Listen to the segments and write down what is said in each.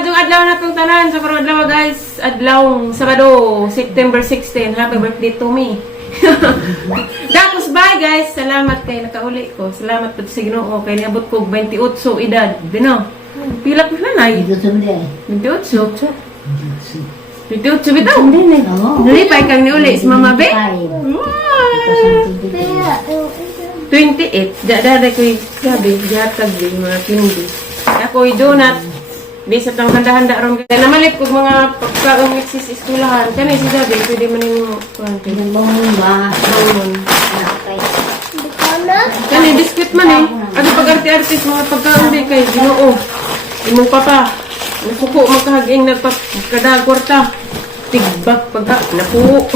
madung adlaw na itong tanan. So, karong adlaw guys, adlaw Sabado, September 16. Happy birthday to me. Tapos bye guys. Salamat kay nakauli ko. Salamat po sa Ginoo kay niabot ko 28 edad. Dino. Pila ko na nay. 28. 28 bitaw. Nalipay kang niuli is Mama Be. 28. Dada ko grabe, gihatag din mga kindi. Ako donut. Bisa tang handa-handa ron kay namalit ko mga pagkaong exis eskwelahan. Kani si Dabi pwede man nimo kuanto. Bangon ba? Bangon. Kani biscuit man eh. Ano pag-arti-artis mga pagkaon di kay Ginoo. Imong papa. Nakuko magkahaging nagpakadagwarta. Tigbak pagka naku.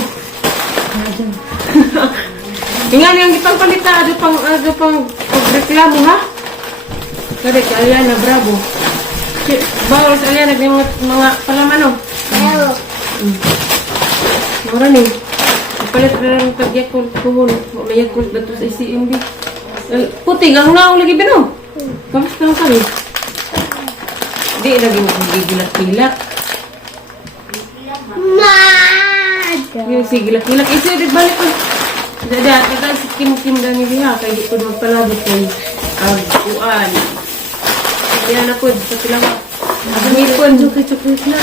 Tingnan yung ipangpalita ado pang pagreklamo ha. Kaya kaya na bravo. Bawal sa alyan mga palaman o. Mura ni. Ipalit na lang tag-yakul kuhul. May yakul na to sa ICMB. Puti, ang naong lagi ba no? Kamusta lang kami? Hindi, lagi gilak-gilak. Yung si gilak-gilak. Isa, balik ko. Dada, tagal si Kim dami diha. Kaya di ko magpalabot kay Aguan. Yan ako, sa pilawa. Ngipon, chukit na.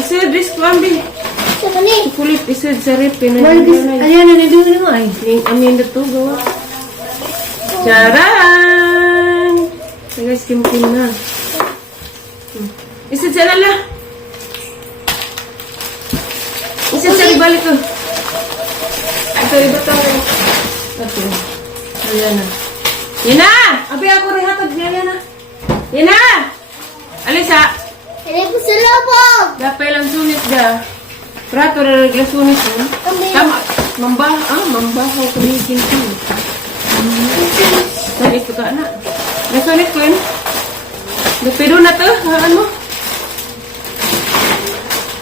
Isod, risk ko ambil. Kulit, isod sa rip. Ayan na, nandun nga ay. Amin na to, gawa. Charan! Tagas, Kim na. Isod sa lala. Isod sa ibalik ko. Ito, iba to. Okay. Ayan na. Yan na! Abi ako rin hatag niya, yan na. Yan na! Alisa! Hindi ko sa labog! Dapay lang sunit da. Prato na regla sunit mo. Tama. Mambahaw kumigin ko. Sabi ko ka na. Nasunit ko yun. Napido na to. Ano?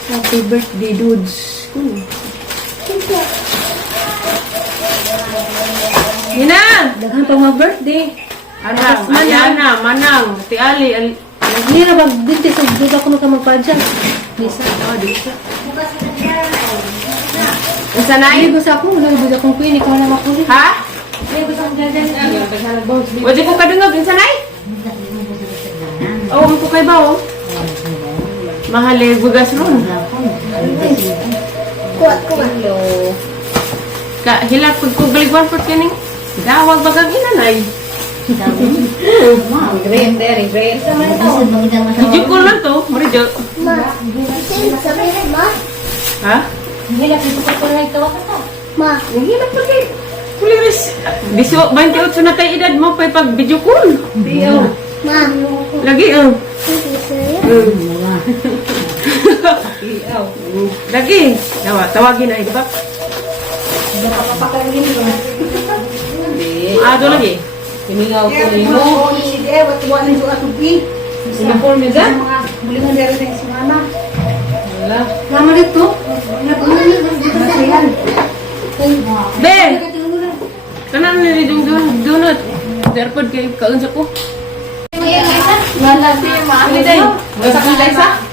Happy birthday, dudes. Yan na! Daghan pa mga birthday. Anang, Ayana, Manang, Ti Ali, hindi na mag-dintis, duda ko na ka magpadyan. Disa, disa. Ang sanay? Basta ako, wala ibuda kong queen, ikaw na makulit. Ha? Hindi, basta akong dyan. Wadi ko kadungog, ang sanay? Oo, ko kay ba, oh? Mahal eh, bugas ron. Kuat. Hilap ko baligwan po kaning. Dawag bagang inanay. Green. Medyo ko lang to, medyo. Ma, sabi ma. Ha? Hilap ito ko lang ito ka. Ma, Nahilap pa kay. Kuliris. 28 na tayo edad mo pa pag video call. ma. Lagi, Lagi. Tawagin na, di ba? Ado lagi. Simingaw ko nimo. Sige, watuwa na yung atubi. Sinapol mo dyan? Mga bulingan dari sa semana. Wala. Lama dito. Nasihan. Ben! Kanan nilidong dunot. Darpod kayo kaunsa ko. Wala siya ma. Ano day? Basta kang Liza?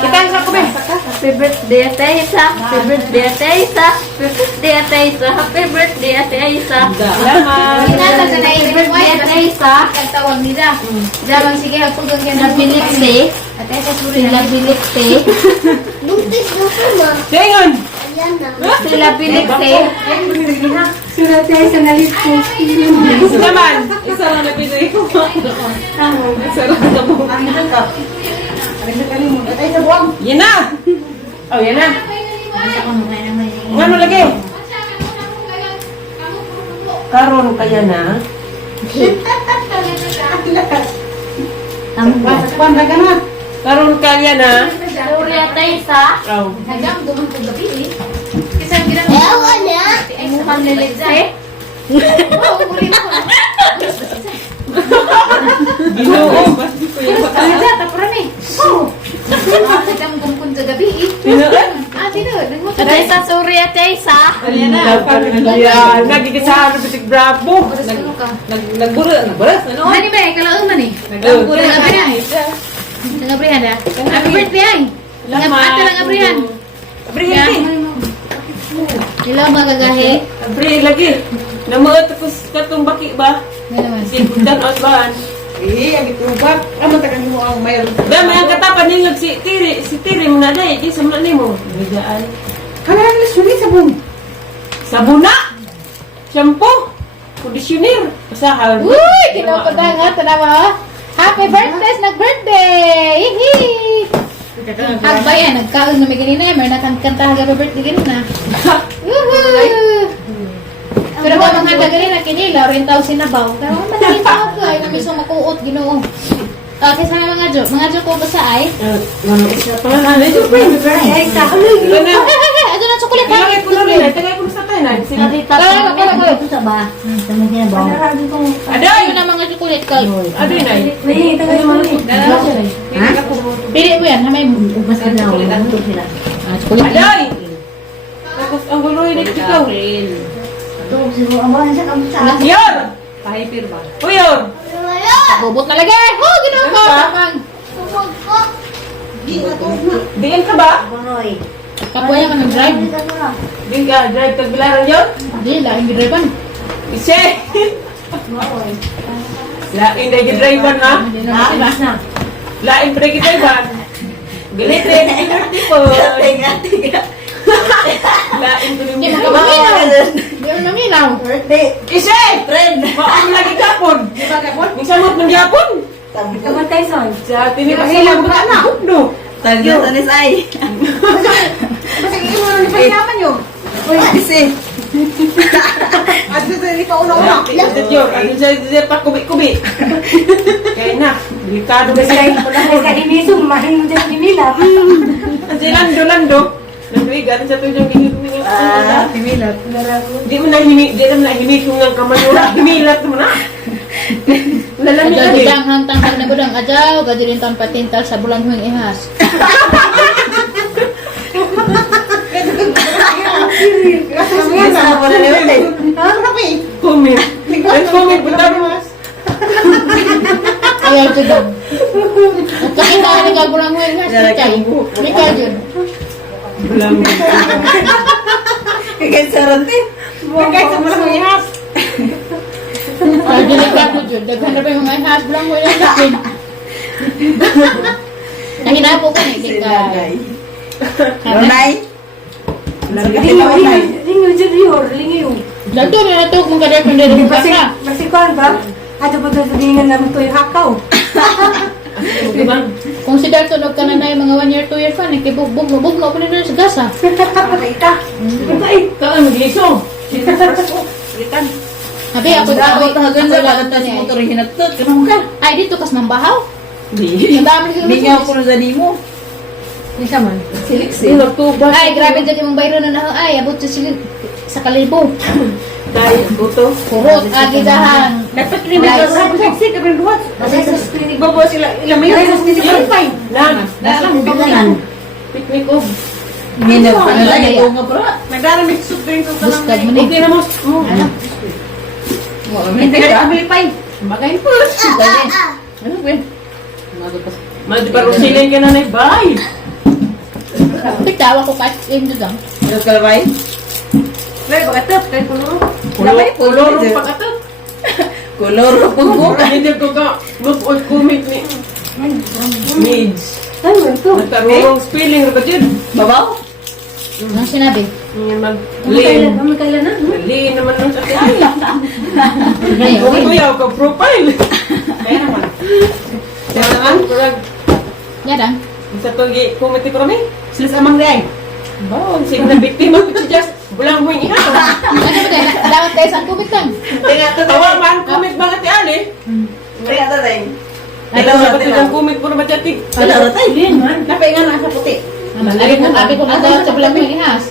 Kita ang sa ko, Ben. Happy birthday Ate Isa. Happy birthday Ate Isa. Happy birthday Ate Isa. Happy birthday Ate Isa. Salamat. Happy birthday Ate Isa. Tawag nila. Dabang sige hapon kang na Bilixte. Ate Isa sila Bilixte. Buntis na ko, ma. Tingon! Ayan na. Sila Bilixte. Sila tayo sa nalito. Isa naman. Isa lang na pinay ko. Isa lang na po. Yan na! Oh, yan na. Ano lagi? Karon kaya na. Karon kaya na. Sorry Ate Isa. Oh. Ewan na. Mukhang Bilixte. Ginoo. Ate Isa, sorry Ate Isa. Ayan na. Nagigisahan na bitig bravo. Nagbura. Ano? Ano ba? Kalaang man eh. Nagbura ka na eh. Nangabrihan ya. Happy birthday ay. Ate nangabrihan. Abrihan. Hello mga gagahe. Abrihan lagi. Namuot ako sa katong baki ba? Ano naman? Sibutan o asbahan. ang itubak. Ano tagan mo ang mayor? Dahil may ang katapan niyog si Tiri mo na dahil. Di sa mga nimo. Bidaan. Kailangan na suli sabon. Sabuna! Shampoo! Conditioner! Usahan. Uy! Kinapadangat. Tanawa. Happy birthday! Nag-birthday! Hihi! Agbayan, nagkaon na may ganina. Meron na kang kanta happy birthday ganina. Woohoo! Pero ba mga tagalina kinila, rin tao sinabaw. Pero malita ako ay namiso makuot ginoo. Okay, sa mga jo ko ba sa ay? Isa pa lang. Ano yung friend? Ay, kakuloy. Ito na chocolate ha? Tagay ko na rin. Tagay ko na sa tayo na. Sila Kala ko. Sa ba? Sama niya ba? Aday! Ito na mga chocolate kay. Aday na. May tagay mo rin. Pili mo yan, may Ubas ka daw. Ito sila. chocolate. Aday! Tapos ang guloy na ikaw. Ito, siguro ang bahan sa kamusta. Yor! Pahipir ba? Uyor! Wala. Bubot na lagi. Oh, ginoo ko. Tapang. Sumagpok. Diin ka ba? Bonoy. Kapuya ka nag-drive. Diin ka. Drive tagbilaran yun? Hindi, laking gidrivean. Ise! Lain na gidrivean ha? Hindi na sila. Lain pa na gidrivean. Gilitin. Inerti po. Lain ko Hindi yung mo kamaminaw. Hindi mo naminaw. Birthday. Ise! Friend! Maam lagi kapon. Di ba kapon? Minsan mo man yapon. Kaman tayo son. Sa tinipasilang ba na? No. Tagyo sa nisay. Basta mo na ni pagyaman yun. Uy, kasi. At sa hindi pa una-una. Ito yun. Ano sa pa kubi-kubi. Kaya na. Delikado na Kaya sa'yo. ka inisong, mahinom dyan ni Mila. Kasi lando. Lando igan sa tuyong ginigumingin. Pimilat. Di mo na himik yung ng kamayura. Himilat mo na. Lalami Ajaw na di din. hang tangkag na budang ajaw, gadirin tan patintal sa bulang huwing ihas. Basta mo na lewat eh. Comment. Let's comment. Punta mo. Ayaw siya daw. At kami tayo nagkagulang huwing ihas, Mikay. Mikay dyan. Bulang. Kagad sa ronte. Kaya sa bulang ihas. Kaya delikado dyan. Daghan na pa yung mga ihas, bulang huwing ihas din. Nahinapo ka na, hindi ka. Ronay. Lingaw dyan yun, lingaw. Dito na natog mong kadar kung dito ka Basi, ka. basi ko ba? Ato pa doon sabihin na naman ito yung hakaw. Diba? Kung si Darto nag ka na na yung mga 1 year, 2 year fan, nagkibugnog pa na sa gasa. Kita. Ikaw ang maglisong. Litan. Habi, ako Ako tahagan sa lang pagkanta sa motor yung hinagtot. Kanang ka. Ay, dito kas mambahaw. Di. Ang dami ko Bingaw ko na sa nimo. Isa man. Siliksi. Nagtuba. Ay, grabe dyan yung bayro na na. Ay, abot sa kalibo. Dahil buto. Kurot, agidahan. Dapat rin may kasama. Siksi ka rin buhat. Kasi sa clinic ba po sila? Ilang may sa clinic ba? Fine. Lang. Picnic of. Minaw ko na lang. Ito nga bro. Nagdaramig soup drink ko ka Bustad mo lang. ni. Okay na mo. Hindi ka. Magayin po. Dali. Ano ba? Madi pa rusilin ka na na. Bye. Pitawa ko kahit yung dudang. Ano ka labay? May pagkatap. Kaya pulo. Labay, pulo. Pulo pagkatap. Kolor po mo. Hindi ko ka. Mag-on kumit ni. Mids. Ano ito? Nagtarurong spelling. Raka dyan. Babaw? Anong sinabi? Yung mag-lean. Kailan na? Lean naman nun sa kaya. Ngayon. Kung tuyaw ka profile. Kaya naman. Kaya naman. Kurag. Yan Sa tugi kumiti ko kami. Sila sa amang day. Bawa. Sige na biktima ko si Just. Bulang mo yung iha. Ano ba tayo? Dapat tayo saan kumit lang. Tawa man. Kumit ba nga ti Ali? Kaya ito day. Ay, sa pati ng kumit po na matyatig. Wala na tayo. Kapay nga nasa puti. Abi ko na daw sa bulang huwing ihas.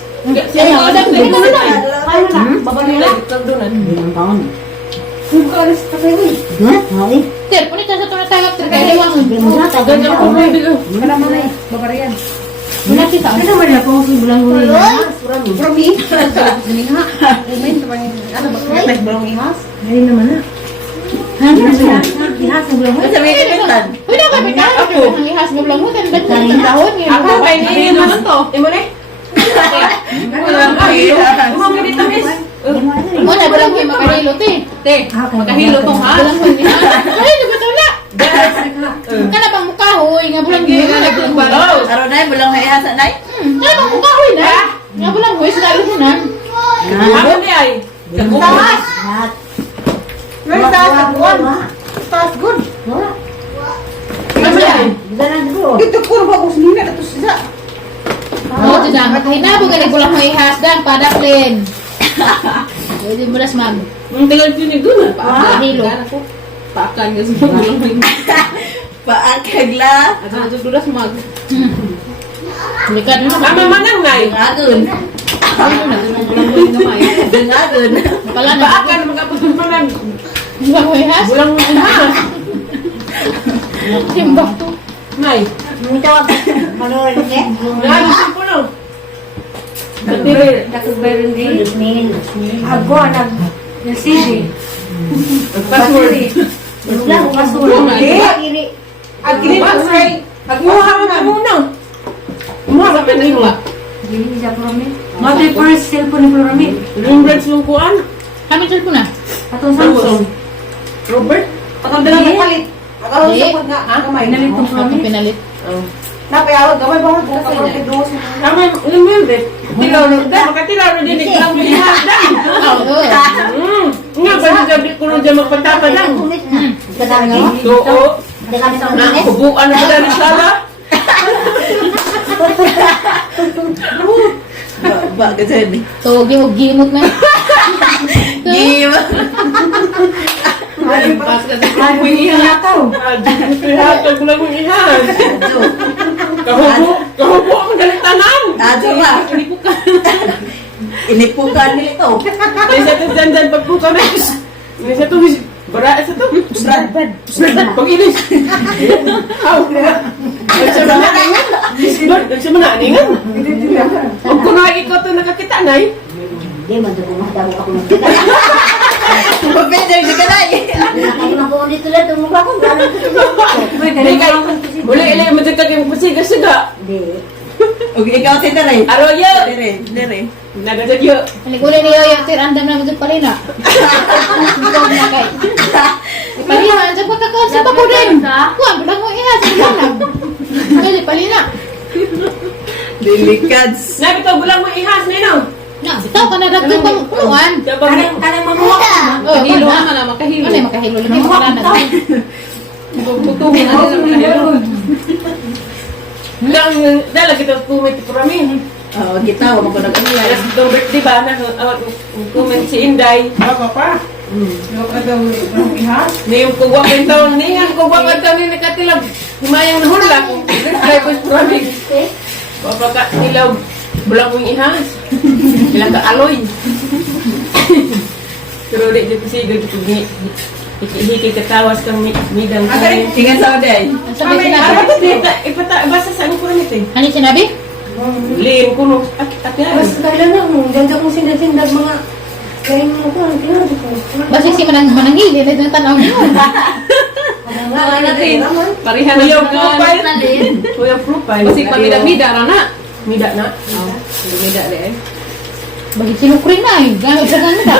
Siya yung adam. Dali mo na lang. Paano na? Baba nila? Ito doon. Bilang taon. Kung ka alis pa kayo eh. Hali. Sir, punit na sa tumatawag. Terkaliwangan. Ganda ko may bigo. Wala mo na eh. Baba riyan. Wala kita. Ano man na po sa bulang huli na? Marami. From me? Ano ba? May balong ihas. Ngayon naman na. Ihas ng bulang Ano sabi ka pintan? Uy, na kami na. Ako. Ang ihas ng langutan. Dagdag ng dahon. Ako, kay Nini naman to. Imo na Mga ganito, miss. Mo na bulang ko makahilo te. Te, makahilo tong ha. Bulang ko ni. Ay, di ba tawla? Kana bang mukahoy nga bulang ko. Oh, Araw na, bulang may ihasa na. Kana bang mukahoy na? Nga bulang ko sa dalunan. ako ni ay. Tawas! Where's that? Tawas good. Kasi ay. Ito kurba ko sinina ito siya. Oh, tidang makahinabo gali bulang mo ihas dang padaklin. Jadi belas mag. Ang tagal ko ni Guna. Hilo. Paakan ka sa mga bulang. Paakagla. Asa dudas mag. Likat na Ama manang nay. Agun. Dengagun. pala na. Paakan magapun manang. Bulang mo ihas. Bulang mo ha. Timbang to. Nay. Manood niya? Nay, gusto no. Dili, dakog bayron di. Ako, nag-CD. Password. Hindi. Ang kinibang say. Agmuha mo muna. Umuha ka pa nimo. Hindi siya Florami. Mati first cellphone ni Florami. Remembrance mo kuan. Kami cellphone na. Atong Samsung. Samsung. Robert. Patang dala na palit. Ako Di. sa nga kamay. Pinalit tong Ako Florami. pinalit. Napayawag gamay ba ko kapatid dos. Tama, remember. Tilaw na da, makatilaw na din ikaw mo ihadang. Oo. Nga ba sabi ko na dyan magpatapa lang. Oo. Nakubuan na ba na sala? Ba gajen. Tugi mo gimot na. Gim. Pas ka sa Ay, hindi na nakaw. Ihatag mo lang yung ihad. Kahubo ang galitanan. Ajo ba? Inipukan nito. Isa ito dyan pagpuka na. Isa ito, bara isa ito. Pag-inis. Aw. Isa mananingan. Isa mananingan. Huwag ko nga ikaw ito nakakita na eh. Pwede di ka na eh. Hindi kayo. Muli ilay mo dyan kaging pasiga-siga. Okay, ikaw si Tere. Aroyo. Tere. Nagadad yun. Naligulay niyo yung sir andam na mo palina. Ikaw na kay. Palina sa pagkakaon sa papo din. Kuan bulang mo ihas lang. Kaya palina. Delikads. Nabi ito, bulang mo ihas, Nino. Na, bitaw ka na dagdag pang puluan. Kanang mamuha. Oh, Makahilo na. naman na, makahilo. Ano makahilo lagi mo kana. Butuhin na din ang makahilo. Dahil kita tumit ito kami. Oh, kita mo ko na kanila. Alas itong birthday ba na comment si Inday. Pa. Na yung kugwa ka taon niya. Ang kugwa ka taon niya nakatilag. Himayang nahulak. Birthday ko ito kami. Papakatilaw. Bulang mong ihas. Ilang ka aloy. Pero di dito siya dito hiki katawas kang midang kami. Ingat sa day. Sabi sinabi. Basta sa ko rin ito eh. Ano sinabi? Liin ko no. At yan. Mas kailan na mo. Ganda kong sindag-sindag mga kain mo ko. Pinado ko. Basta si manangil, hindi na tanaw niyo. Mga natin. Parihan na yung profile. Yung profile. Kasi pamida-mida na. Mida na. Mida na eh. Bakit sinukri na eh? Gamit sa ganda.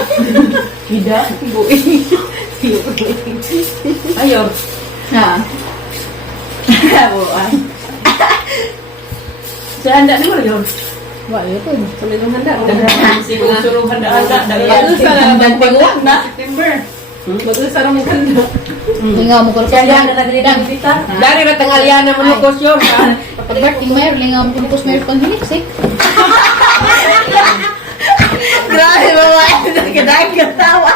Mida. Buwi. Ayor. Ha. Buwan. Sa handa ni mo yun. Wah, itu. Tuloy ng handa. Siguro handa-handa. Bagus sa nagpagwak na. September. Bagus sa ramang handa. Lingaw mo ko Kaya lang. na nagdidang kita. Dari na tanghalian na manukos yun. Pag-birthday mayor, lingaw mo ko mayor pang hinik sih. Grabe ba? Nagkadang katawa.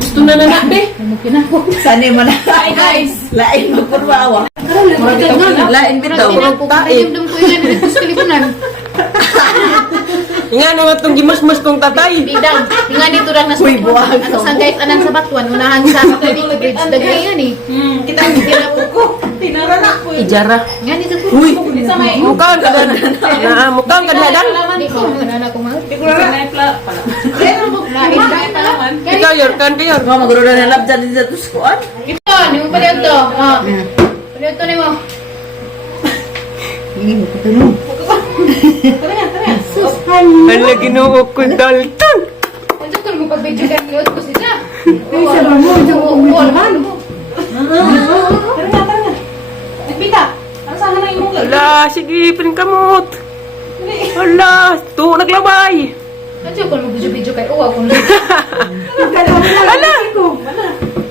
Gusto na be. Mungkin aku. Sanay mo na. Hi guys. Lain mo kurbawa. Lain bitaw. Dum ko yan dito sa kalibunan. Nga naman itong gimus-mus kong tatay. Bidang, nga dito lang nas Uy, buwag. Ano sa guys anang sa batuan, unahan sa Kapitol Bridge dagay yan eh. Kita kita ko. Tinara na ko. Ijara. Nga dito ko. Uy. Mukhang ka na. Mukhang ka na dan. Di ko kanana ko mahal. Di ko Sinay pala. Lain ka pala. Ikaw, yor, kan kayo. Mga magruda na lab dyan dito sa kuan. Ito, ni mo pala ito. Pala ito ni mo. Ala, ginoo ko, Dalton. Ano ko mo pag-video ka niyo ko sila. Ay, sa mo, diyan ko kumbihan. Nagbita. Ano sana na imong Ala, sige, pinkamot. Ala, to, naglabay. Ano ko mo video kay uwa ko. Nagkalaw na lang ko.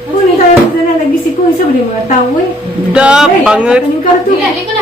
Kunin tayo na nagising ko. Isa ba yung mga tao eh? Da, pangat. Ay, yung karton. Hindi ko